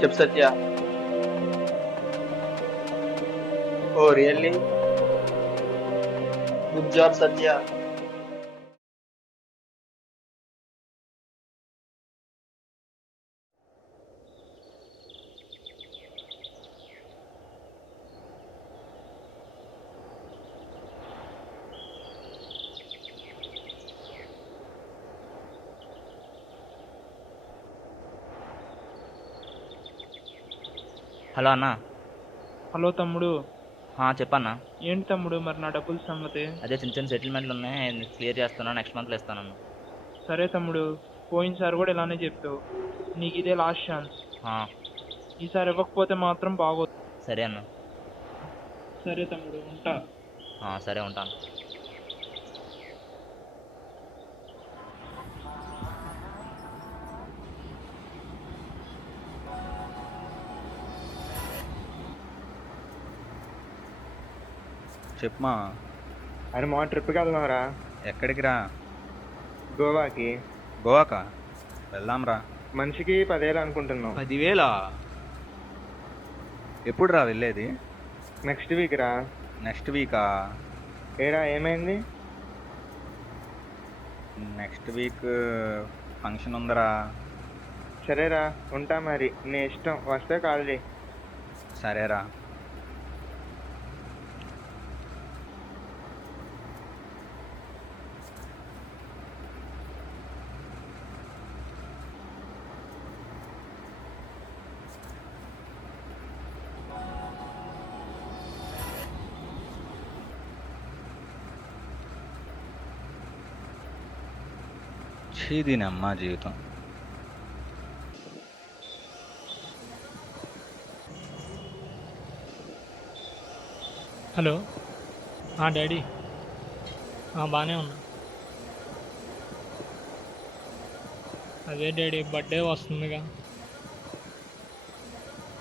చెప్పు సత్య. ఓ really? Good job సత్య. Hello అన్న. Hello తమ్ముడు. చెప్పన్నా. ఏంటి తమ్ముడు మరి నా డబ్బుల సంగతి? అదే చిన్న చిన్న సెటిల్మెంట్లు ఉన్నాయి, క్లియర్ చేస్తున్నా, నెక్స్ట్ మంత్లో ఇస్తానన్న. సరే తమ్ముడు, పోయినసారి కూడా ఇలానే చెప్పావు. నీకు ఇదే లాస్ట్ ఛాన్స్. ఈసారి ఇవ్వకపోతే మాత్రం బాగోదు. సరే అన్న. సరే తమ్ముడు, ఉంటా. సరే ఉంటాను. చెప్పమా. అరే మా ట్రిప్కి వెళ్దాంరా. ఎక్కడికి రా? గోవాకి. గోవాకా? వెళ్దాం రా. మనిషికి 10,000 అనుకుంటున్నాం. 10,000? ఎప్పుడు రా వెళ్ళేది? నెక్స్ట్ వీక్ రా. నెక్స్ట్ వీకా? ఏరా ఏమైంది? నెక్స్ట్ వీక్ ఫంక్షన్ ఉందరా. సరేరా, ఉంటా మరి. నీ ఇష్టం, వస్తే కాల్ చేయి. సరేరా. దీనమ్మా జీవితం. హలో. డాడీ. బాగానే ఉన్నా. అదే డాడీ, బర్త్డే వస్తుందిగా,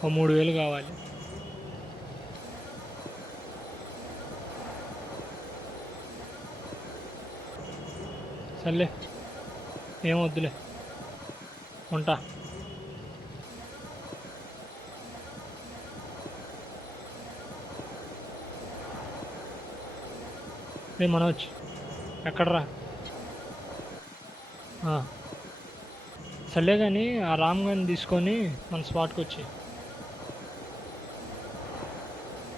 ఓ 3,000 కావాలి. సర్లే, ఏం వద్దులే, ఉంటా. మనోజ్, ఎక్కడరా? సర్లే కానీ ఆ రామ్ గారిని తీసుకొని మన స్పాట్కి వచ్చి.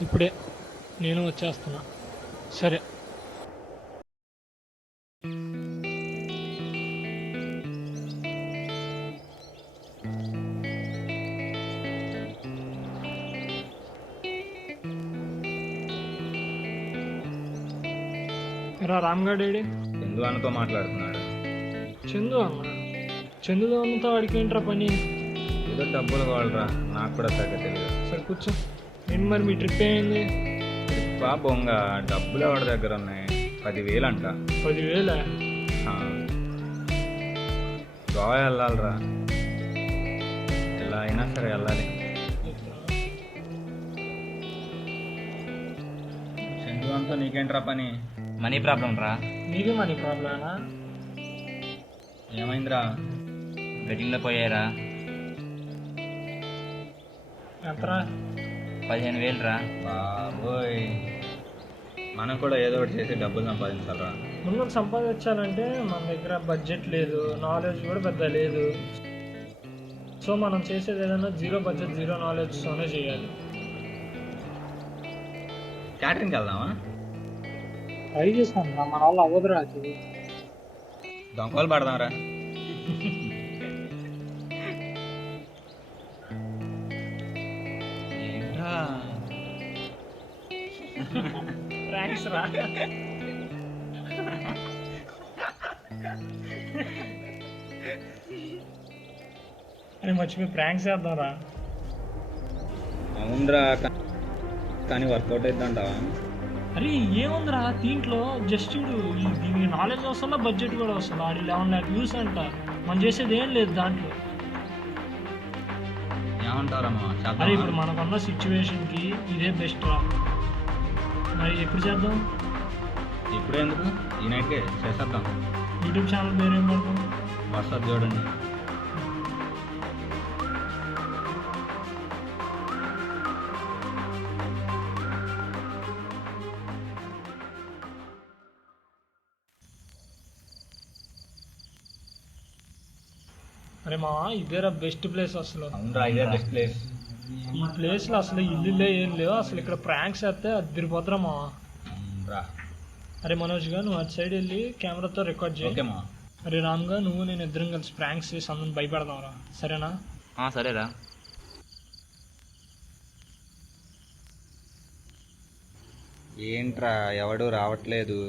ఇప్పుడే నేను వచ్చేస్తున్నా. సరే. రామ్ గారు డాడీ చందు అన్నతో మాట్లాడుతున్నాడు. చందు అన్న? చందు అన్నతో వాడికి ఏంట్రా పని? ఏదో డబ్బులు కావాలరా, నాకు కూడా తగ్గ తెలియదు. సరే కూర్చో. ఏంటి మరి మీ ట్రిప్ ఏమైంది? ట్రిప్పా బొంగ? డబ్బులు ఎవరి దగ్గర ఉన్నాయి? 10,000 అంట. 10,000? గోవా వెళ్ళాలిరా, ఎలా అయినా సరే వెళ్ళాలి. చందు అంతా నీకేంట్రా పని? మనీ ప్రాబ్లం రా. నీది మనీ ప్రాబ్లమేనా? ఏమైందిరా? బెట్టింగ్లో పోయారా. ఎంతరా? 15,000 రా. బాబోయ్, మనం కూడా ఏదో ఒకటి చేసి డబ్బులు సంపాదించాలరా. ముందు సంపాదించాలంటే మన దగ్గర బడ్జెట్ లేదు, నాలెడ్జ్ కూడా పెద్ద లేదు. సో మనం చేసేది ఏదైనా జీరో బడ్జెట్, జీరో నాలెడ్జ్తోనే చేయాలి. క్యాటరింగ్కి వెళ్దామా? ట్రై చేస్తాను రా, మన వాళ్ళు అవ్వదురా. అది దొంగలు పడదాంరా. ఏంట్రా ప్రాంక్స్ రా. అని మర్చిపోయి ప్రాంక్స్ చేద్దాం రా. అవునరా, కానీ వర్కౌట్ అవుతుందంటావా? అరే ఏముందిరా దీంట్లో, జస్ట్ దీనికి నాలెడ్జ్ వస్తుందా, బడ్జెట్ కూడా వస్తుందా. 11 lakh వ్యూస్ అంట. మనం చేసేది ఏం లేదు దాంట్లో. ఏమంటారమ్మా? అరే ఇప్పుడు మనకున్న సిచ్యువేషన్కి ఇదే బెస్ట్ రా. మరి ఎప్పుడు చేద్దాం? ఇప్పుడు ఎందుకు, ఈ నైట్కే చేసేద్దాం. యూట్యూబ్ ఛానల్ పేరు ఏం పెడతాం? వస్తుంది చూడండి. అరే మా ఇదేరా బెస్ట్ ప్లేస్ అసలు. అవునరా, ఇదే బెస్ట్ ప్లేస్. ఈ ప్లేస్లో అసలు ఇల్లులే ఏం లేవు అసలు. ఇక్కడ ప్రాంక్స్ వేస్తే అదిరిపోతారా మా. రా. అరే మనోజ్గా నువ్వు అటు సైడ్ వెళ్ళి కెమెరాతో రికార్డ్ చేయి. ఓకే మా. అరే రామ్గా నువ్వు నేను ఇద్దరం కలిసి ప్రాంక్స్ చేసి అందరిని భయపెడదాంరా, సరేనా? సరేరా. ఏంట్రా ఎవడు రావట్లేదు?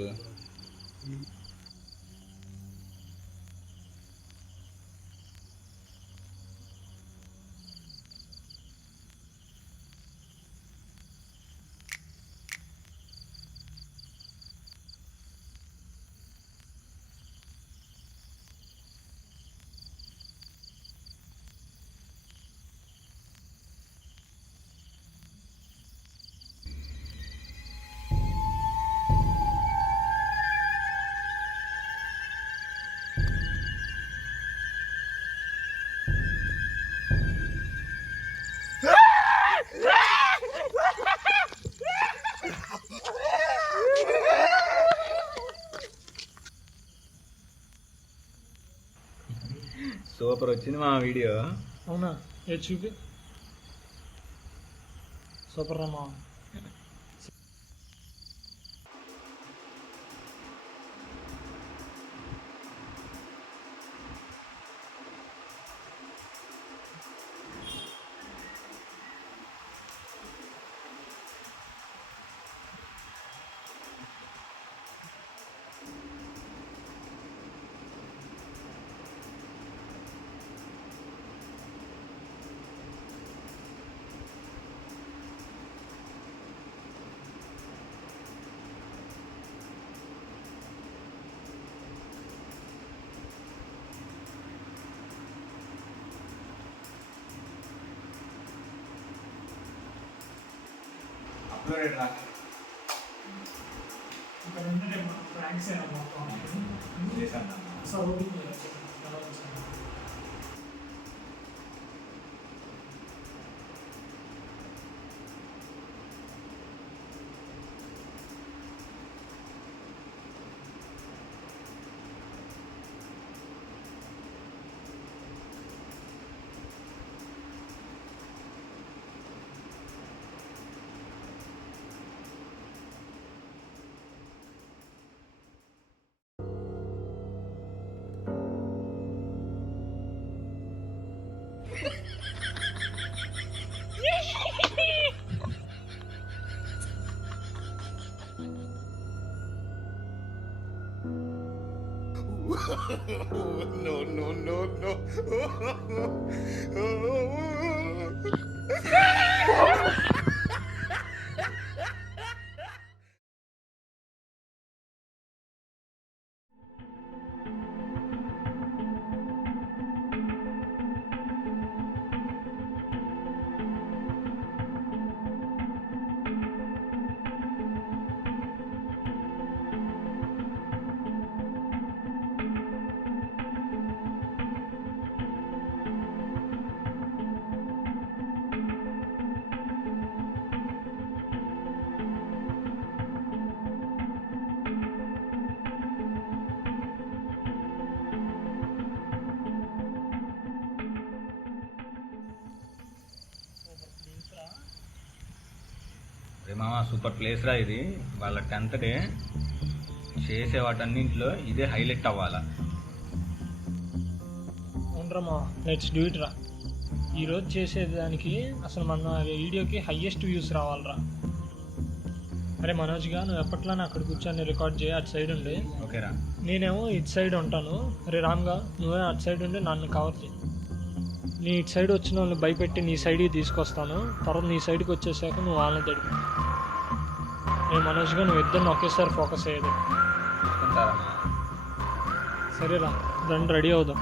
సూపర్ వచ్చింది మా వీడియో. అవునా? ఏ చూపి. Super Rama. No, no, no, no. మామ సూపర్ ప్లేస్ రా ఇది. వాళ్ళ 10th డే చేసే వాటన్నింటిలో ఇదే హైలైట్ అవ్వాలా. అవునరమ్మా, లెట్స్ డూ ఇట్ రా. ఈరోజు చేసేదానికి అసలు మన వీడియోకి హయ్యెస్ట్ వ్యూస్ రావాలరా. అరే మనోజ్గా నువ్వు ఎప్పట్లానే అక్కడ కూర్చొని రికార్డ్ చేయి, అటు సైడ్ ఉండి. ఓకేరా. నేనేమో ఇటు సైడ్ ఉంటాను. అరే రామ్గా నువ్వే అటు సైడ్ ఉండి నన్ను కవర్ చేయి. నీ ఇటు సైడ్ వచ్చిన వాళ్ళని భయపెట్టి నీ సైడ్కి తీసుకొస్తాను. తర్వాత నీ సైడ్కి వచ్చేసాక నువ్వు వాళ్ళని తడిపి. నేను మనోజ్గా నువ్వు ఇద్దరిని ఒకేసారి ఫోకస్ అయ్యేది. సరేరా, రండి రెడీ అవుదాం.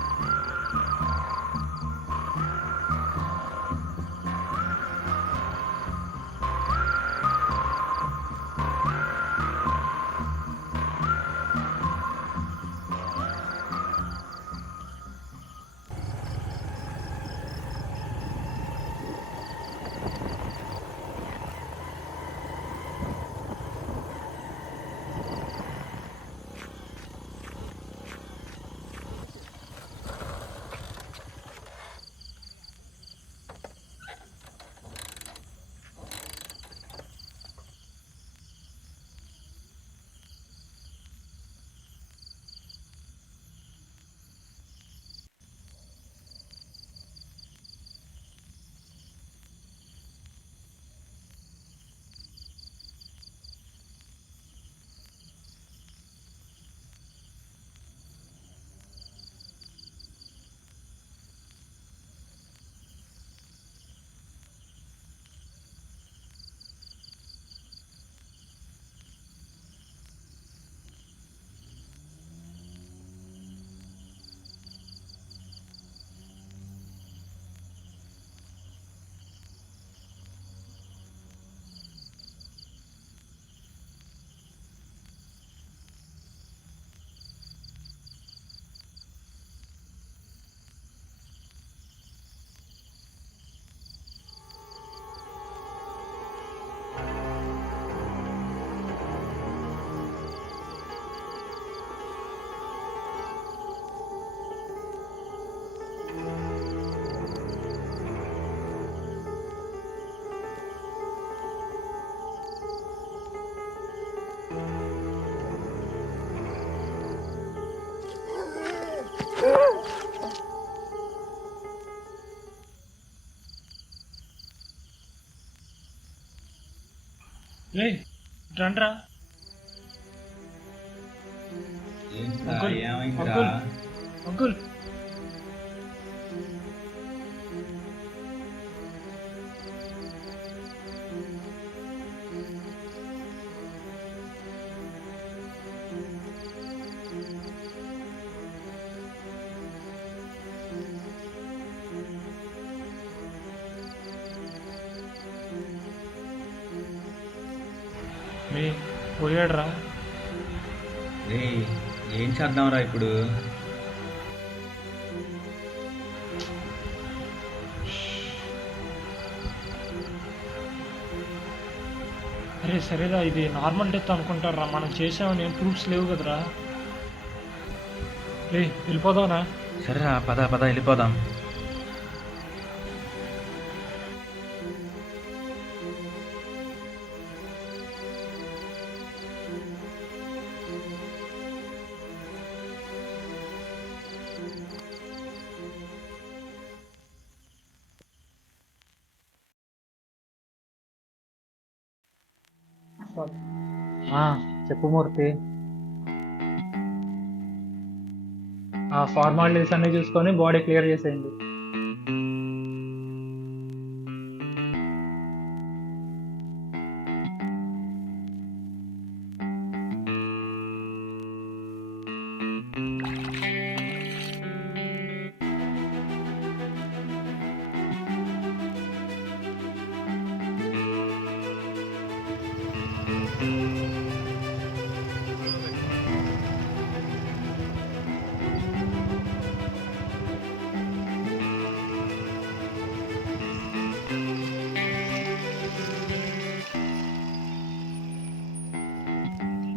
రే రండ్రా. ఏంట్రా అంకుల్, ఏమైందిరా? అంకుల్. అంకుల్ రే పోయాడ్రా. రేయ్ ఏం చేద్దాంరా ఇప్పుడు? అరే సరేరా, ఇది నార్మల్ డెత్ అనుకుంటారా, మనం చేసామని ఏం ప్రూఫ్స్ లేవు కదరా. రే వెళ్ళిపోదావునా? సరేరా పద పద వెళ్ళిపోదాం. చెప్పు మూర్తి. ఆ ఫార్మాలిటీస్ అన్ని చూసుకొని బాడీ క్లియర్ చేసేయండి.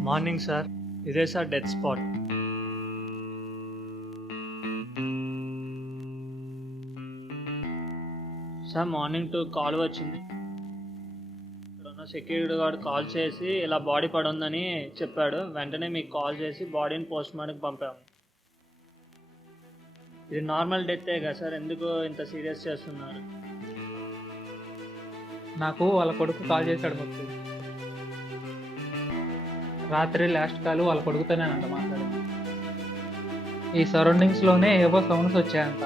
మార్నింగ్ సార్, ఇదే sir death spot. Sir morning 2 call వచ్చింది. ఇక్కడ ఉన్న సెక్యూరిటీ గార్డ్ కాల్ చేసి ఇలా బాడీ పడుందని చెప్పాడు. వెంటనే మీకు కాల్ చేసి బాడీని పోస్ట్ మార్టంకి పంపాము. ఇది నార్మల్ డెత్తే కదా సార్, ఎందుకు ఇంత సీరియస్ చేస్తున్నారు? నాకు వాళ్ళ కొడుకు కాల్ చేశాడు మూర్తి. రాత్రి లాస్ట్ కాల్ వాళ్ళ కొడుకుతోనేనంట మాట్లాడింది. ఈ సరౌండింగ్స్లోనే ఏవో సౌండ్స్ వచ్చాయంట.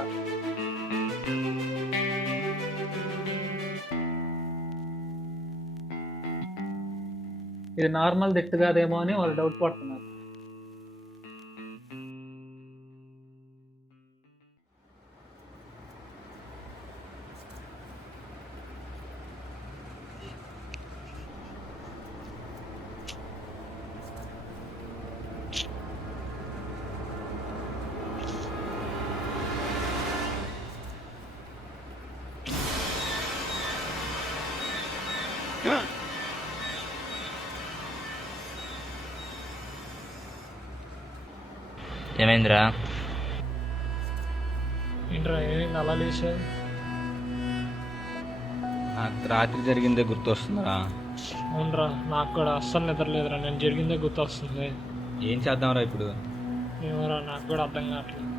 ఇది నార్మల్ డెత్ కాదేమో అని వాళ్ళు డౌట్ పడుతున్నారు. ఏమైందిరా? ఏంట్రా ఏమైంది అలా లేచావు? నాకు రాత్రి జరిగిందే గుర్తొస్తుందిరా. అవునరా, నాకు కూడా అస్సలు నిద్రలేదురా. నేను జరిగిందే గుర్తొస్తుంది. ఏం చేద్దాంరా ఇప్పుడు? ఏమోరా, నాకు కూడా అర్థం కావట్లేదు.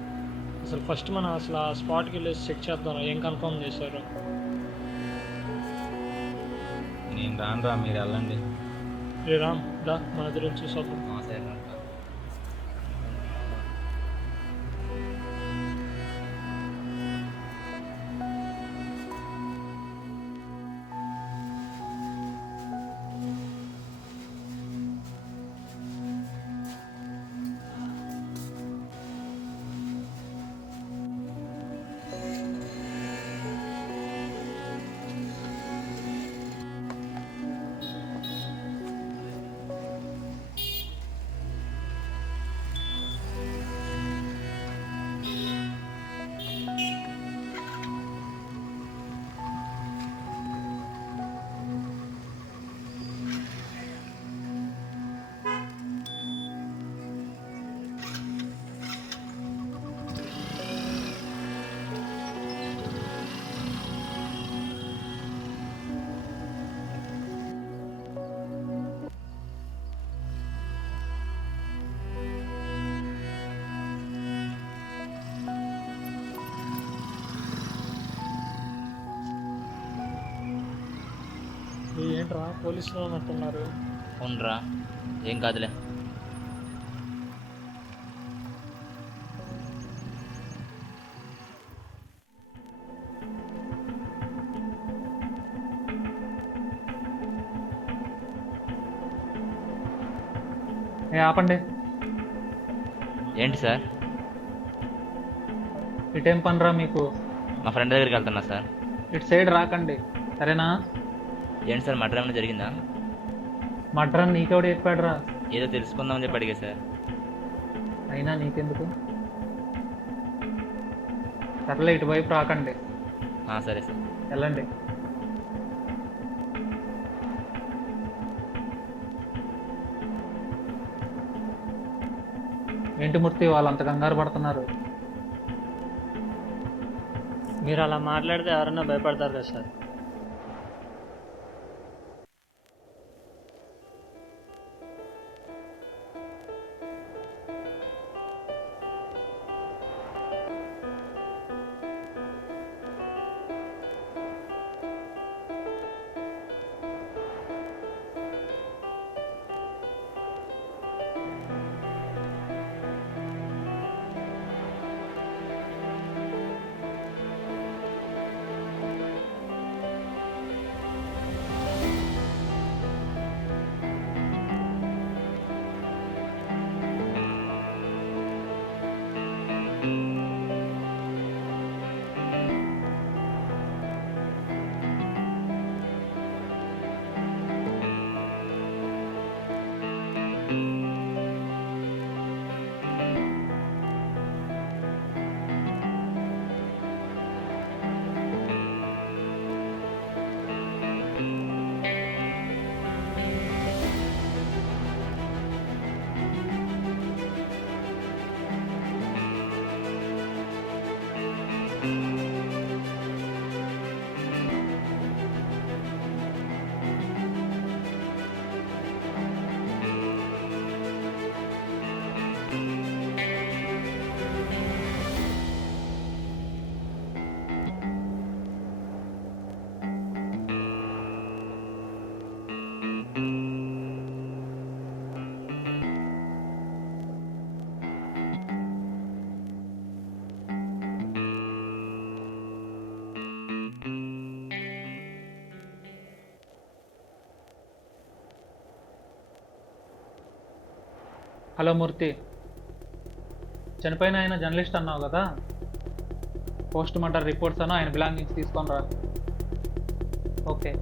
అసలు ఫస్ట్ మనం అసలు ఆ స్పాట్కి వెళ్ళేసి చెక్ చేద్దాం. ఏం కన్ఫర్మ్ చేశారు? నేను రానురా, మీరు వెళ్ళండి. రే రామ్, దా మన దగ్గర వచ్చి చూద్దాం. సరే. ఏంట్రా పోలీసులు ఉన్నట్టున్నారు. అవునరా, ఏం కాదులే. ఆపండి. ఏంటి సార్? ఇటేం పనిరా మీకు? మా ఫ్రెండ్ దగ్గరికి వెళ్తున్నా సార్. ఇటు సైడ్ రాకండి, సరేనా? ఏంటి సార్, మర్డర్ ఏమైనా జరిగిందా? మడ్రన్ నీకెవడు చెప్పాడురా? ఏదో తెలుసుకుందామని చెప్పి అడిగా సార్. అయినా నీకెందుకు? సర్లే, ఇటువైపు రాకండి, సరే సార్. వెళ్ళండి. ఏంటి మూర్తి, వాళ్ళు అంత కంగారు పడుతున్నారు? మీరు అలా మాట్లాడితే ఎవరన్నా భయపడతారు కదా సార్. హలో మూర్తి, చనిపోయిన ఆయన జర్నలిస్ట్ అన్నావు కదా, పోస్ట్ మార్టం రిపోర్ట్స్ అన్న ఆయన బిలాంగింగ్స్ తీసుకొని రా. ఓకే.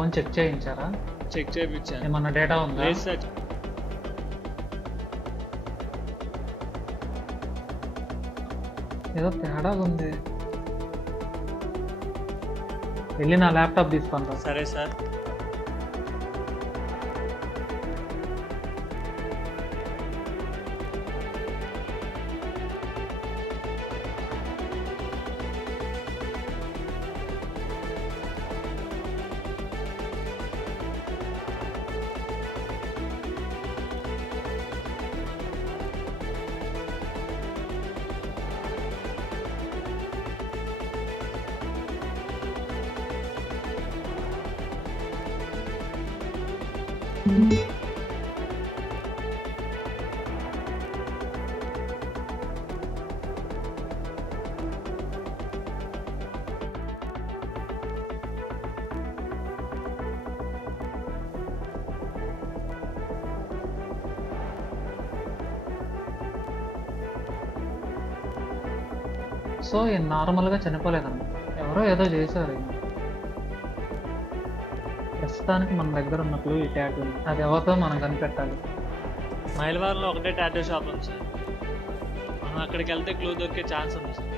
ఫోన్ చెక్ చేయించారా? చెక్ చేయించాను. ఏమన్నా డేటా ఉందా? లేదు సార్. ఏదో తేడా ఉంది. వెళ్ళి నా ల్యాప్టాప్ తీసుకొని రా. సరే సార్. సో ఈయన నార్మల్గా చనిపోలేదన్న, ఎవరో ఏదో చేశారు ఈయన. ప్రస్తుతానికి మన దగ్గర ఉన్న క్లూ ఈ టాటూ, అది ఎవరితో మనం కనిపెట్టాలి. మైలవరంలో ఒకటే టాటూ షాప్ ఉంది సార్, మనం అక్కడికి వెళ్తే క్లూ దొరికే ఛాన్స్ ఉంది సార్.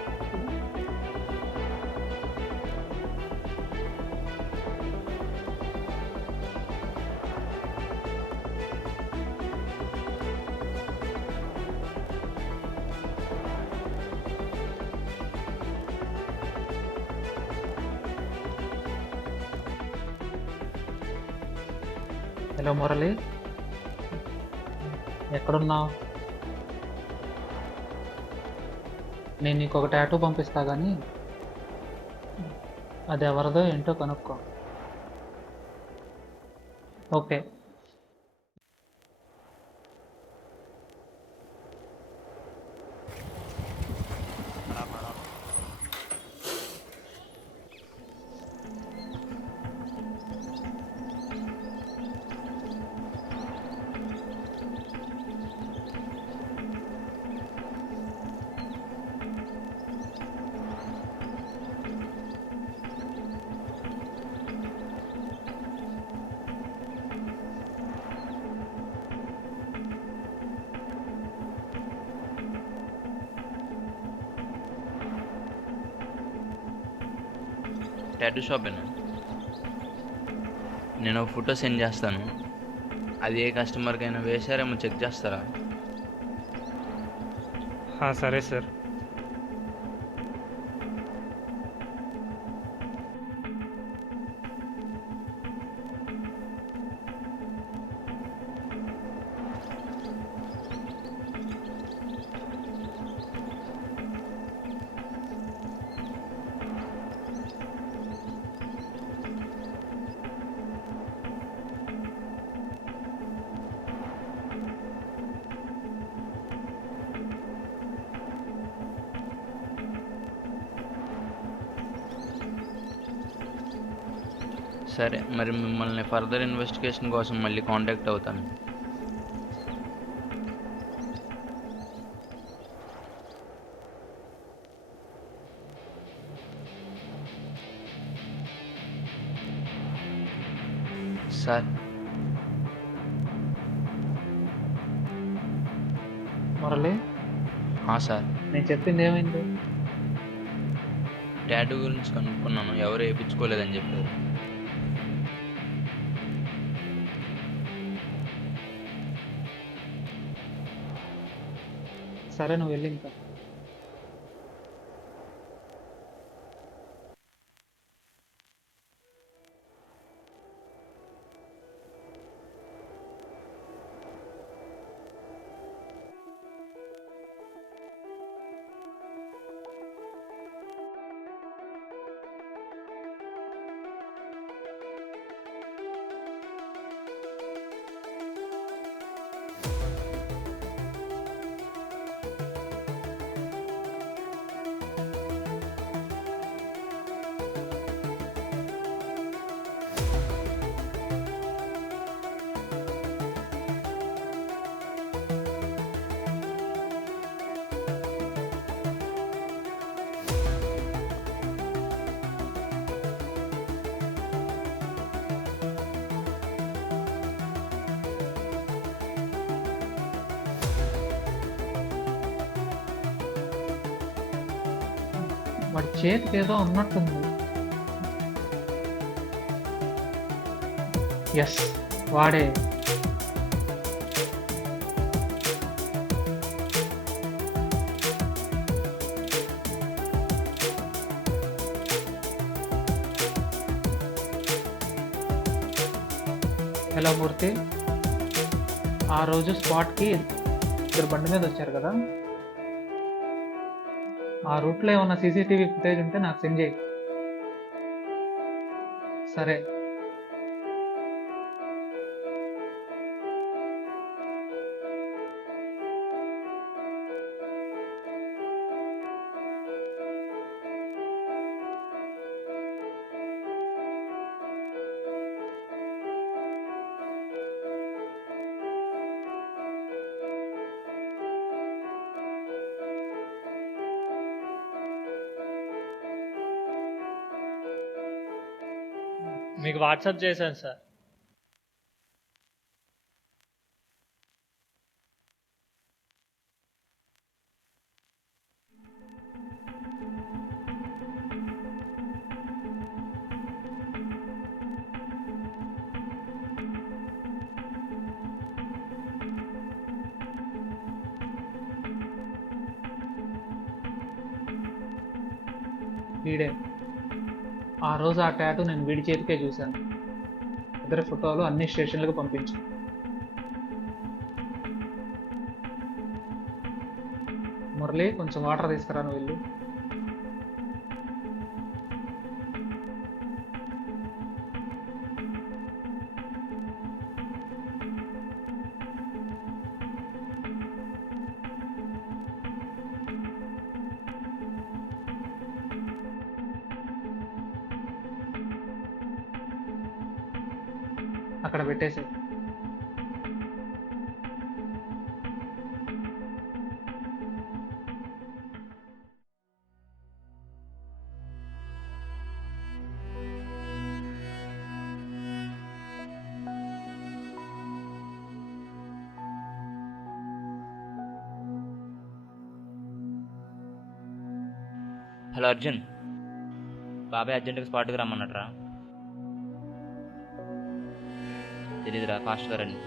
హలో మురళి, ఎక్కడున్నావు? నేను నీకు ఒక టాటూ పంపిస్తా కానీ అది ఎవరిదో ఏంటో కనుక్కో. ఓకే. టాటూ షాపేనా? నేను ఒక ఫోటో సెండ్ చేస్తాను, అది ఏ కస్టమర్కైనా వేశారేమో చెక్ చేస్తారా? సరే సార్. సరే, మరి మిమ్మల్ని ఫర్దర్ ఇన్వెస్టిగేషన్ కోసం మళ్ళీ కాంటాక్ట్ అవుతాను. సార్, మురళి, సార్, నేను చెప్పింది ఏమైంది? టాటూ గురించి కనుక్కున్నాను, ఎవరు వేయించుకోలేదని చెప్పారు. సరే, నువ్వు వెళ్ళి ఇంకా. వాడి చేతికి ఏదో ఉన్నట్టుంది. ఎస్, వాడే. హలో మూర్తి, ఆ రోజు స్పాట్కి ఇద్దరు బండి మీద వచ్చారు కదా, ఆ రూట్లో ఏమన్నా సీసీటీవీ ఫుటేజ్ ఉంటే నాకు సెండ్ చేయి. సరే. మీకు వాట్సాప్ చేశాను సార్. వీడే. ఆ రోజు ఆ టాటూ నేను వీడి చేతికే చూశాను. ఇద్దరి ఫోటోలు అన్ని స్టేషన్లకు పంపించు. మురళి, కొంచెం వాటర్ తీసుకురా, నువ్వు వెళ్ళు. అక్కడ పెట్టేసి. హలో అర్జున్, బాబాయ్ అర్జెంటుగా స్పాట్కి రమ్మన్నట్రా. తెలీదురా, ఫాస్ట్గా రండి.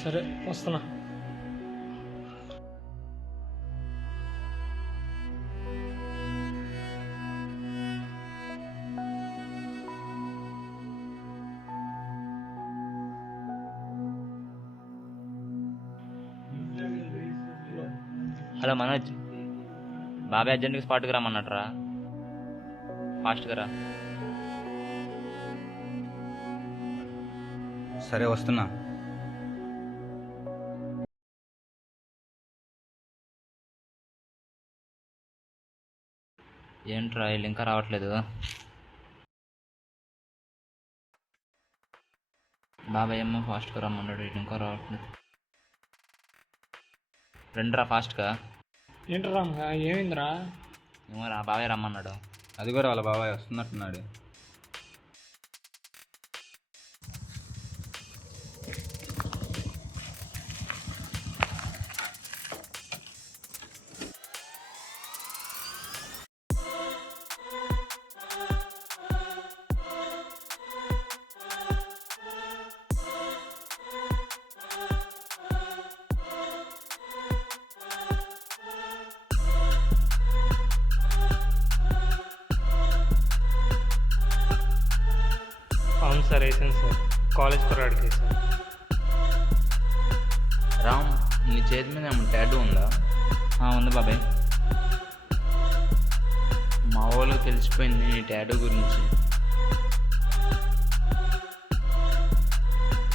సరే వస్తున్నా. హలో మనోజ్, బాబాయ్ అర్జెంటుగా స్పాట్కి రమ్మన్నట్రా. ఫాస్ట్గా రా. సరే వస్తున్నా. ఏంట్రా వీళ్ళు ఇంకా రావట్లేదు? బాబాయ్ ఏమో ఫాస్ట్గా రమ్మన్నాడు, వీళ్ళు ఇంకా రావట్లేదు. రండిరా ఫాస్ట్గా. ఏంటి రామ్గా, ఏమైందిరా? ఏమో రా, బాబాయ్ రమ్మన్నాడు. అది కూడా వాళ్ళ బాబాయ్ వస్తున్నట్టున్నాడు. అవును సార్, వేసాను సార్. కాలేజ్ కుర్రాడికి వేసాను. రామ్, నీ చేతి మీద ఏమన్నా టాటూ ఉందా? ఉంది బాబాయ్. మా వాళ్ళకి తెలిసిపోయింది నీ టాటూ గురించి.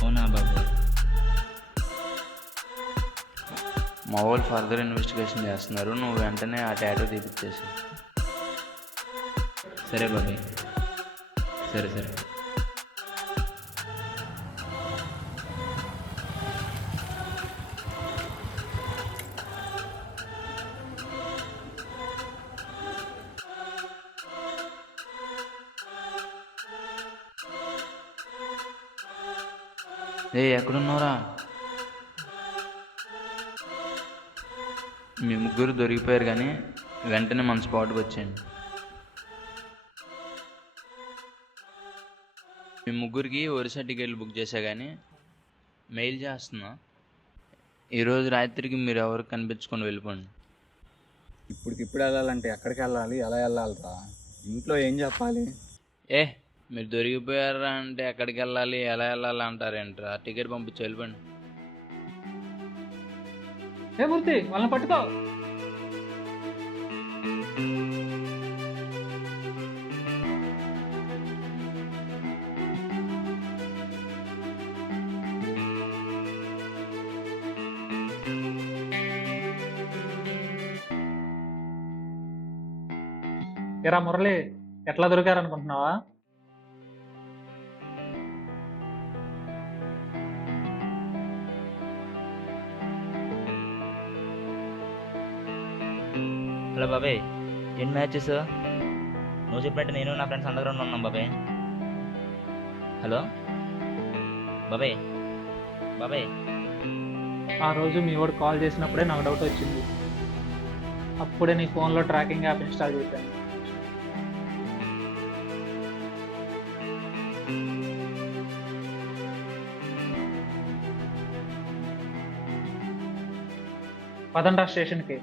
అవునా బాబాయ్? మా వాళ్ళు ఫర్దర్ ఇన్వెస్టిగేషన్ చేస్తున్నారు, నువ్వు వెంటనే ఆ టాటూ తీపిచ్చేసి. సరే బాబాయ్, సరే సరే. ఎక్కడున్నారా? మీ ముగ్గురు దొరికిపోయారు, కానీ వెంటనే మన స్పాట్కి వచ్చేయండి. మీ ముగ్గురికి ఒరిస్సా టికెట్లు బుక్ చేశా, కానీ మెయిల్ చేస్తున్నా. ఈరోజు రాత్రికి మీరు ఎవరికి కనిపించుకొని వెళ్ళిపోండి. ఇప్పటికిప్పుడు వెళ్ళాలంటే ఎక్కడికి వెళ్ళాలి, ఎలా వెళ్ళాలిరా? ఇంట్లో ఏం చెప్పాలి? మీరు దొరికిపోయారా అంటే ఎక్కడికి వెళ్ళాలి, ఎలా వెళ్ళాలి అంటారేంట్రా? టికెట్ పంపించి వెళ్ళిపోండి. ఏ మూర్తి, వాళ్ళని పట్టుకో. ఎరా మురళి, ఎట్లా దొరికారనుకుంటున్నావా? హలో బాబాయ్, ఏం మ్యాచెస్? నువ్వు చెప్పినట్టు నేను నా ఫ్రెండ్స్ అండర్ గ్రౌండ్లో ఉన్నాం బాబాయ్. హలో బాబాయ్. బాబాయ్ ఆ రోజు మీ వాడు కాల్ చేసినప్పుడే నాకు డౌట్ వచ్చింది. అప్పుడే నీ ఫోన్లో ట్రాకింగ్ యాప్ ఇన్స్టాల్ చేశాను. పదండ్రా స్టేషన్కి.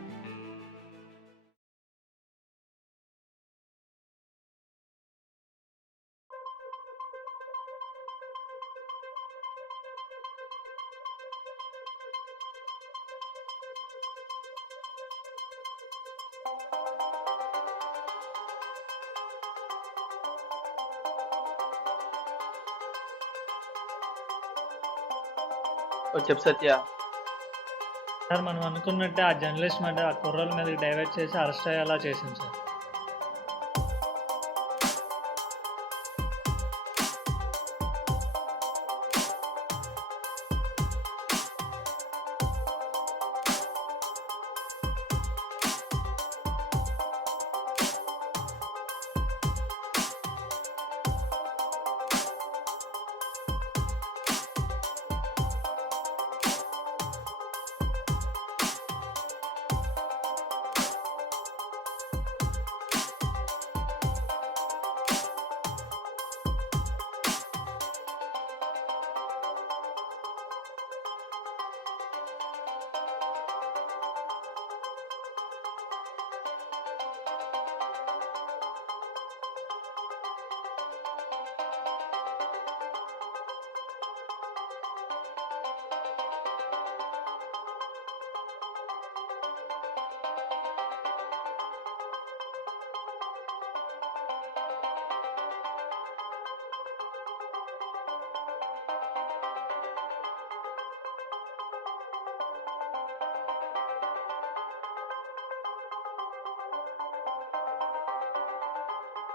ఓ చెప్పు సత్య. సార్ మనం అనుకున్నట్టే ఆ జర్నలిస్ట్ మీద ఆ కుర్రోల మీదకి డైవర్ట్ చేసి అరెస్ట్ అయ్యేలా చేసింది సార్.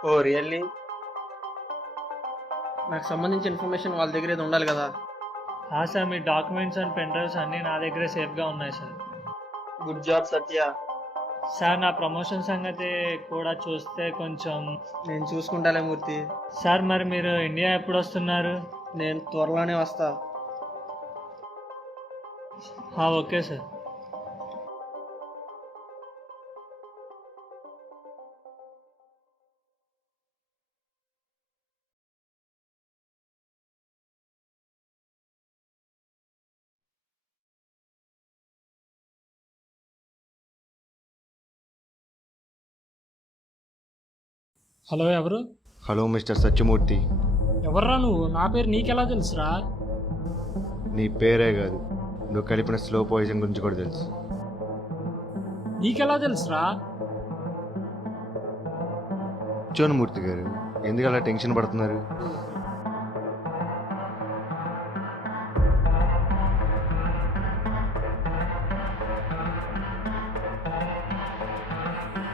ఓ రియల్లీ? నాకు సంబంధించిన ఇన్ఫర్మేషన్ వాళ్ళ దగ్గర ఏది ఉండాలి కదా. Sir me documents and pen drives అన్నీ నా దగ్గరే సేఫ్గా ఉన్నాయి సార్. గుడ్ జాబ్ సత్య. సార్ నా ప్రమోషన్ సంగతి కూడా చూస్తే కొంచెం. నేను చూసుకుంటాలే మూర్తి. సార్ మరి మీరు ఇండియా ఎప్పుడు వస్తున్నారు? నేను త్వరలోనే వస్తా. Okay sir. హలో ఎవరు? Hello mister Satyamurthy. ఎవర్రా నువ్వు? నా పేరు నీకెలా తెలుసురా? నీ పేరే కాదు, నువ్వు కలిపిన స్లో పాయిజన్ గురించి కూడా తెలుసు. నీకెలా తెలుసురా? కూర్చోను గారు, ఎందుకు అలా టెన్షన్ పడుతున్నారు?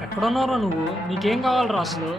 ఎక్కడున్నారా నువ్వు? నీకేం కావాలరా అసలు?